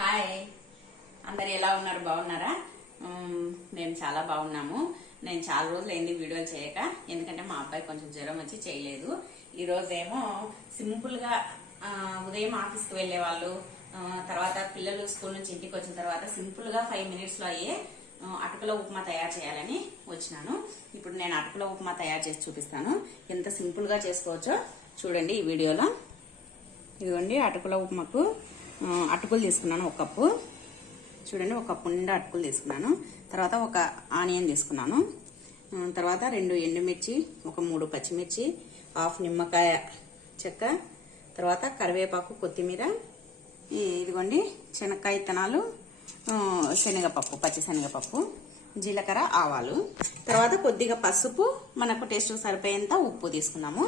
Hi. అందరు ఎలా ఉన్నారు? బాగున్నారా? మేము చాలా బాగున్నాము. నేను చాలా రోజులు అయింది వీడియోలు చేయక ఎందుకంటే మా అబ్బాయి కొంచెం జ్వరం వచ్చి చేయలేదు. ఈరోజేమో సింపుల్గా ఉదయం ఆఫీస్కి వెళ్ళే వాళ్ళు తర్వాత పిల్లలు స్కూల్ నుంచి ఇంటికి వచ్చిన తర్వాత సింపుల్గా ఫైవ్ మినిట్స్లో అయ్యే అటుకుల ఉప్మా తయారు చేయాలని వచ్చినాను. ఇప్పుడు నేను అటుకుల ఉప్మా తయారు చేసి చూపిస్తాను. ఎంత సింపుల్గా చేసుకోవచ్చో చూడండి ఈ వీడియోలో. ఇదిగోండి అటుకుల ఉప్మాకు అటుకులు తీసుకున్నాను ఒక కప్పు. చూడండి ఒక కప్పు నిండా అటుకులు తీసుకున్నాను. తర్వాత ఒక ఆనియన్ తీసుకున్నాను. తర్వాత రెండు ఎండుమిర్చి ఒక మూడు పచ్చిమిర్చి హాఫ్ నిమ్మకాయ చెక్క తర్వాత కరివేపాకు కొత్తిమీర ఇదిగోండి శనక్కాయ ఇత్తనాలు శనగపప్పు పచ్చిశనగపప్పు జీలకర్ర ఆవాలు. తర్వాత కొద్దిగా పసుపు మనకు టేస్ట్ సరిపోయేంత ఉప్పు తీసుకున్నాము.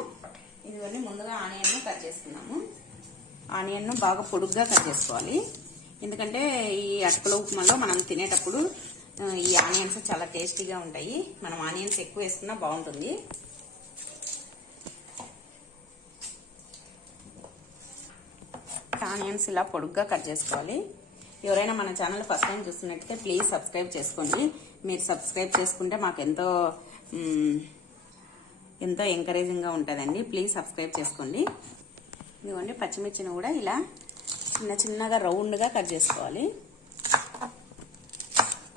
ఇదిగోండి ముందుగా ఆనియన్ కట్ చేసుకున్నాము. ఆనియన్ బాగా పొడుగ్గా కట్ చేసుకోవాలి. ఎందుకంటే ఈ అటుకుల ఉప్మాలో మనం తినేటప్పుడు ఈ ఆనియన్స్ చాలా టేస్టీగా ఉంటాయి. మనం ఆనియన్స్ ఎక్కువ వేసుకున్నా బాగుంటుంది. ఆనియన్స్ ఇలా పొడుగ్గా కట్ చేసుకోవాలి. ఎవరైనా మన ఛానల్ ఫస్ట్ టైం చూస్తున్నట్టయితే ప్లీజ్ సబ్స్క్రైబ్ చేసుకోండి. మీరు సబ్స్క్రైబ్ చేసుకుంటే మాకు ఎంతో ఎంతో ఎంకరేజింగ్గా ఉంటుందండి. ప్లీజ్ సబ్స్క్రైబ్ చేసుకోండి. ఇదిగోండి పచ్చిమిర్చిని కూడా ఇలా చిన్న చిన్నగా రౌండ్గా కట్ చేసుకోవాలి.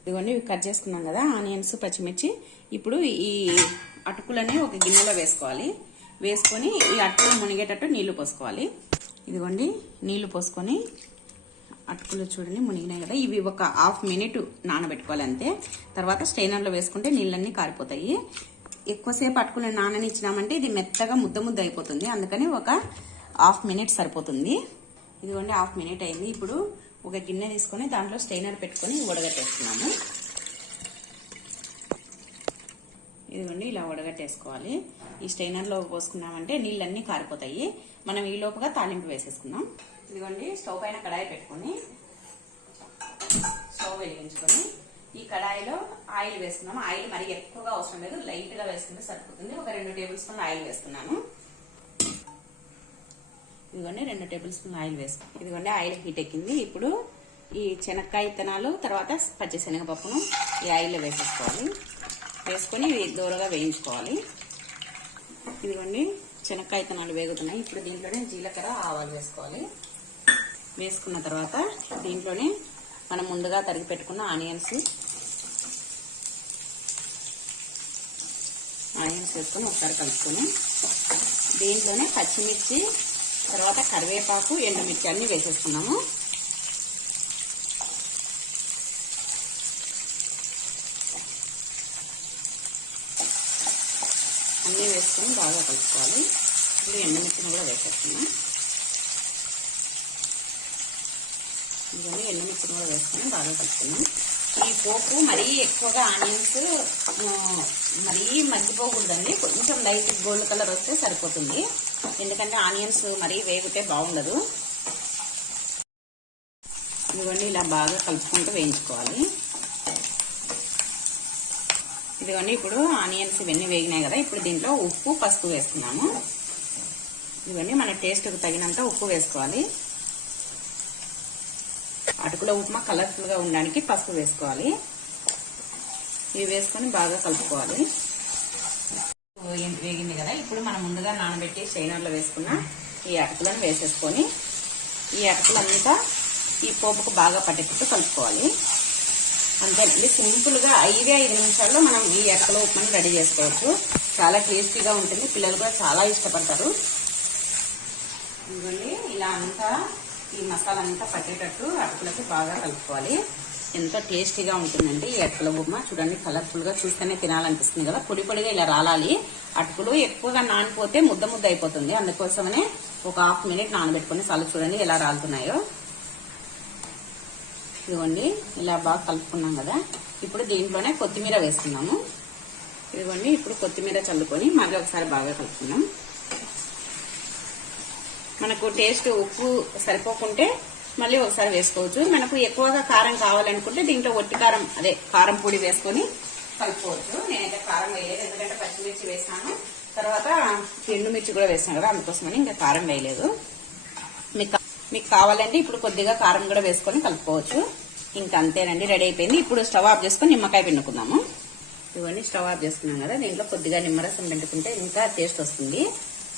ఇదిగోండి ఇవి కట్ చేసుకున్నాం కదా ఆనియన్స్ పచ్చిమిర్చి. ఇప్పుడు ఈ అటుకులని ఒక గిన్నెలో వేసుకోవాలి. వేసుకొని ఈ అటుకులు మునిగేటట్టు నీళ్ళు పోసుకోవాలి. ఇదిగోండి నీళ్ళు పోసుకొని అటుకులు చూడండి మునిగినాయి కదా. ఇవి ఒక హాఫ్ మినిట్ నానబెట్టుకోవాలి అంతే. తర్వాత స్ట్రైనర్లో వేసుకుంటే నీళ్ళన్నీ కారిపోతాయి. ఎక్కువసేపు అటుకులు నాననిచ్చినామంటే ఇది మెత్తగా ముద్ద ముద్ద అయిపోతుంది. అందుకని ఒక హాఫ్ మినిట్ సరిపోతుంది. ఇదిగోండి హాఫ్ మినిట్ అయింది. ఇప్పుడు ఒక గిన్నె తీసుకొని దాంట్లో స్టైనర్ పెట్టుకొని ఉడగట్టేస్తున్నాము ఇదిగోండి ఇలా ఉడగట్టేసుకోవాలి ఈ స్టైనర్లో పోసుకున్నామంటే నీళ్ళన్నీ కారిపోతాయి. మనం ఈ లోపుగా తాలింపు వేసేసుకుందాం. ఇదిగోండి స్టవ్ పైన కడాయి పెట్టుకొని స్టవ్ వెలిగించుకొని ఈ కడాయిలో ఆయిల్ వేసుకున్నాము ఆయిల్ మరి ఎక్కువగా అవసరం లేదు. లైట్గా వేసుకుంటే సరిపోతుంది. ఒక రెండు టేబుల్ స్పూన్ ఆయిల్ వేస్తున్నాను. ఇదిగోండి రెండు టేబుల్ స్పూన్ ఆయిల్ వేసుకో ఇదిగోండి ఆయిల్ హీట్ ఎక్కింది. ఇప్పుడు ఈ శనక్కాయ విత్తనాలు తర్వాత పచ్చిశనగపప్పును ఈ ఆయిల్లో వేసేసుకోవాలి. వేసుకొని దూరగా వేయించుకోవాలి. ఇదిగోండి శనక్కాయ విత్తనాలు వేగుతున్నాయి. ఇప్పుడు దీంట్లోనే జీలకర్ర ఆవాలు వేసుకోవాలి. వేసుకున్న తర్వాత దీంట్లోనే మనం ముందుగా తరిగి పెట్టుకున్న ఆనియన్స్ ఆనియన్స్ వేసుకొని ఒకసారి కలుపుకొని దీంట్లోనే పచ్చిమిర్చి తర్వాత కరివేపాకు ఎండుమిర్చి అన్నీ వేసేసుకున్నాము. అన్నీ వేసుకొని బాగా కలుపుకోవాలి. ఇప్పుడు ఎండుమిర్చిని కూడా వేసేస్తున్నాం ఇవన్నీ ఎండుమిర్చిని కూడా వేసుకొని బాగా కలుపుకున్నాం. ఈ పోపు మరీ ఎక్కువగా ఆనియన్స్ మరీ మగ్గిపోకూడదండి కొంచెం లైట్ గోల్డ్ కలర్ వస్తే సరిపోతుంది. ఎందుకంటే ఆనియన్స్ మరీ వేగితే బాగుండదు. ఇదిగోండి ఇలా బాగా కలుపుకుంటూ వేయించుకోవాలి. ఇదిగోండి ఇప్పుడు ఆనియన్స్ ఇవన్నీ వేగినాయి కదా ఇప్పుడు దీంట్లో ఉప్పు పసుపు వేస్తున్నాము. ఇవన్నీ మన టేస్ట్కి తగినంత ఉప్పు వేసుకోవాలి. అటుకుల ఉప్మా కలర్ఫుల్గా ఉండడానికి పసుపు వేసుకోవాలి. ఇవి వేసుకొని బాగా కలుపుకోవాలి. వేగింది కదా ఇప్పుడు మనం ముందుగా నానబెట్టి చైనర్లో వేసుకున్న ఈ అటుకులను వేసేసుకొని ఈ అటుకులంతా ఈ పోపుకు బాగా పట్టేటట్టు కలుపుకోవాలి. అంతేనండి సింపుల్గా ఐదే ఐదు నిమిషాల్లో మనం ఈ అటుకుల ఉప్మాని రెడీ చేసుకోవచ్చు. చాలా టేస్టీగా ఉంటుంది పిల్లలు కూడా చాలా ఇష్టపడతారు. ఇదిగోండి ఇలా అంతా ఈ మసాలా అంతా పట్టేటట్టు అటుకులకి బాగా కలుపుకోవాలి. ఎంతో టేస్టీగా ఉంటుందండి ఈ అటుకుల ఉప్మా చూడండి కలర్ఫుల్గా చూస్తేనే తినాలనిపిస్తుంది కదా. పొడి పొడిగా ఇలా రాలాలి. అటుకులు ఎక్కువగా నానిపోతే ముద్ద ముద్ద అయిపోతుంది. అందుకోసమనే ఒక హాఫ్ మినిట్ నానబెట్టుకుని చాలు చూడండి ఎలా రాలుతున్నాయో. ఇదిగోండి ఇలా బాగా కలుపుకున్నాం కదా. ఇప్పుడు దీంట్లోనే కొత్తిమీర వేస్తున్నాము. ఇదిగోండి ఇప్పుడు కొత్తిమీర చల్లుకొని మళ్ళీ ఒకసారి బాగా కలుపుకున్నాం మనకు టేస్ట్ ఉప్పు సరిపోకుంటే మళ్ళీ ఒకసారి వేసుకోవచ్చు. మనకు ఎక్కువగా కారం కావాలనుకుంటే దీంట్లో ఒట్టి కారం అదే కారం పొడి వేసుకొని కలుపుకోవచ్చు. నేనైతే కారం వేయలేదు ఎందుకంటే పచ్చిమిర్చి వేసాను. తర్వాత ఎండుమిర్చి కూడా వేసాను కదా అందుకోసమని ఇంకా కారం వేయలేదు. మీకు మీకు కావాలంటే ఇప్పుడు కొద్దిగా కారం కూడా వేసుకొని కలుపుకోవచ్చు. ఇంకా అంతేనండి రెడీ అయిపోయింది. ఇప్పుడు స్టవ్ ఆఫ్ చేసుకొని నిమ్మకాయ పిండుకుందాము. ఇవన్నీ స్టవ్ ఆఫ్ చేసుకున్నాం కదా దీంట్లో కొద్దిగా నిమ్మరసం పిండుకుంటే ఇంకా టేస్ట్ వస్తుంది.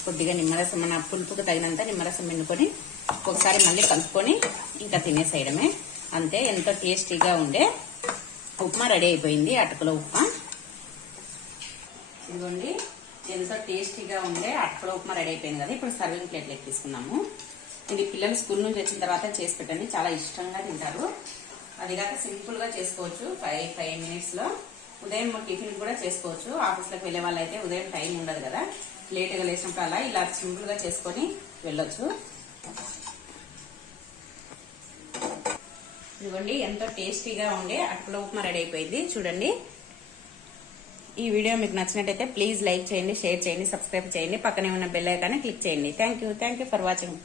కొద్దిగా నిమ్మరసం మన పులుపుకు తగినంత నిమ్మరసం పిండుకొని ఒకసారి మళ్ళీ కలుపుకొని ఇంకా తినేసేయడమే. అంతే ఎంతో టేస్టీగా ఉండే ఉప్మా రెడీ అయిపోయింది అటుకుల ఉప్మా. ఇదిగోండి ఎంతో టేస్టీగా ఉండే అటుకుల ఉప్మా రెడీ అయిపోయింది కదా ఇప్పుడు సర్వింగ్ ప్లేట్లోకి తీసుకున్నాము ఇది పిల్లలు స్కూల్ నుంచి వచ్చిన తర్వాత చేసి పెట్టండి చాలా ఇష్టంగా తింటారు. అది కాక సింపుల్గా చేసుకోవచ్చు ఫైవ్ ఫైవ్ మినిట్స్లో. ఉదయం టిఫిన్ కూడా చేసుకోవచ్చు ఆఫీస్లోకి వెళ్ళే వెళ్ళే వాళ్ళైతే ఉదయం టైం ఉండదు కదా. లేట్గా లేచినప్పుడు అలా ఇలా సింపుల్గా చేసుకొని వెళ్ళొచ్చు. ఇదిగోండి ఎంతో టేస్టీగా ఉండే అటుకుల ఉప్మా రెడీ అయిపోయింది. చూడండి. ఈ వీడియో మీకు నచ్చినట్టయితే ప్లీజ్ లైక్ చేయండి షేర్ చేయండి సబ్స్క్రైబ్ చేయండి. పక్కనే ఉన్న బెల్ ఐకాన్ని క్లిక్ చేయండి. Thank you. Thank you for watching.